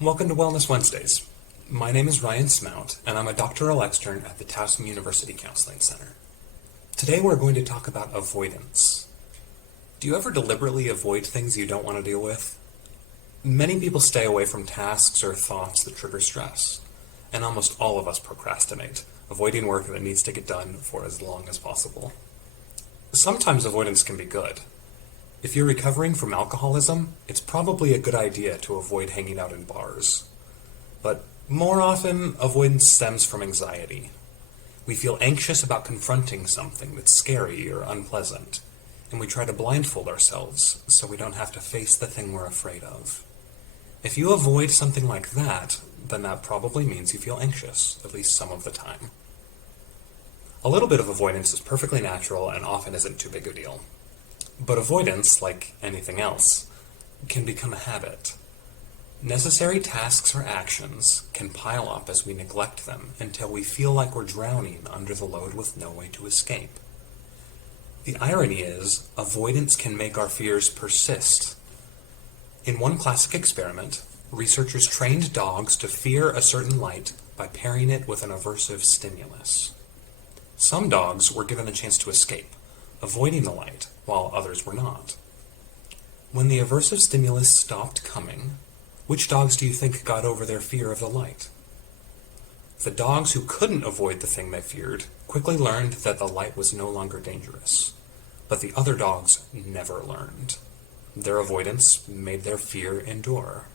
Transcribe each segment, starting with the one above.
Welcome to Wellness Wednesdays. My name is Ryan Smout, and I'm a doctoral extern at the Towson University Counseling Center. Today we're going to talk about avoidance. Do you ever deliberately avoid things you don't want to deal with? Many people stay away from tasks or thoughts that trigger stress, and almost all of us procrastinate, avoiding work that needs to get done for as long as possible. Sometimes avoidance can be good. If you're recovering from alcoholism, it's probably a good idea to avoid hanging out in bars. But more often, avoidance stems from anxiety. We feel anxious about confronting something that's scary or unpleasant, and we try to blindfold ourselves so we don't have to face the thing we're afraid of. If you avoid something like that, then that probably means you feel anxious, at least some of the time. A little bit of avoidance is perfectly natural and often isn't too big a deal. But avoidance, like anything else, can become a habit. Necessary tasks or actions can pile up as we neglect them until we feel like we're drowning under the load with no way to escape. The irony is, avoidance can make our fears persist. In one classic experiment, researchers trained dogs to fear a certain light by pairing it with an aversive stimulus. Some dogs were given a chance to escape, avoiding the light, while others were not. When the aversive stimulus stopped coming, which dogs do you think got over their fear of the light? The dogs who couldn't avoid the thing they feared quickly learned that the light was no longer dangerous, but the other dogs never learned. Their avoidance made their fear endure.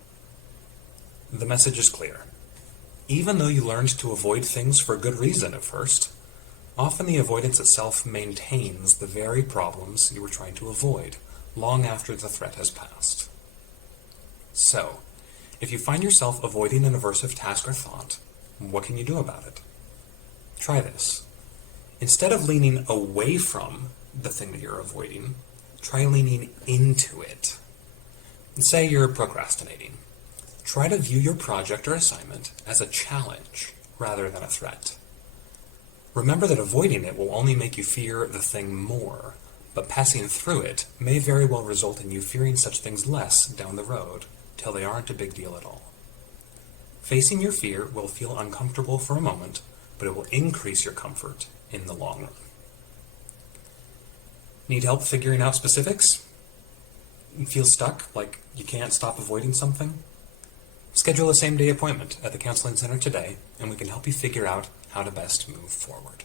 The message is clear. Even though you learned to avoid things for good reason at first, often the avoidance itself maintains the very problems you were trying to avoid, long after the threat has passed. So, if you find yourself avoiding an aversive task or thought, what can you do about it? Try this. Instead of leaning away from the thing that you're avoiding, try leaning into it. Say you're procrastinating. Try to view your project or assignment as a challenge rather than a threat. Remember that avoiding it will only make you fear the thing more, but passing through it may very well result in you fearing such things less down the road, till they aren't a big deal at all. Facing your fear will feel uncomfortable for a moment, but it will increase your comfort in the long run. Need help figuring out specifics? Feel stuck, like you can't stop avoiding something? Schedule a same-day appointment at the Counseling Center today, and we can help you figure out how to best move forward.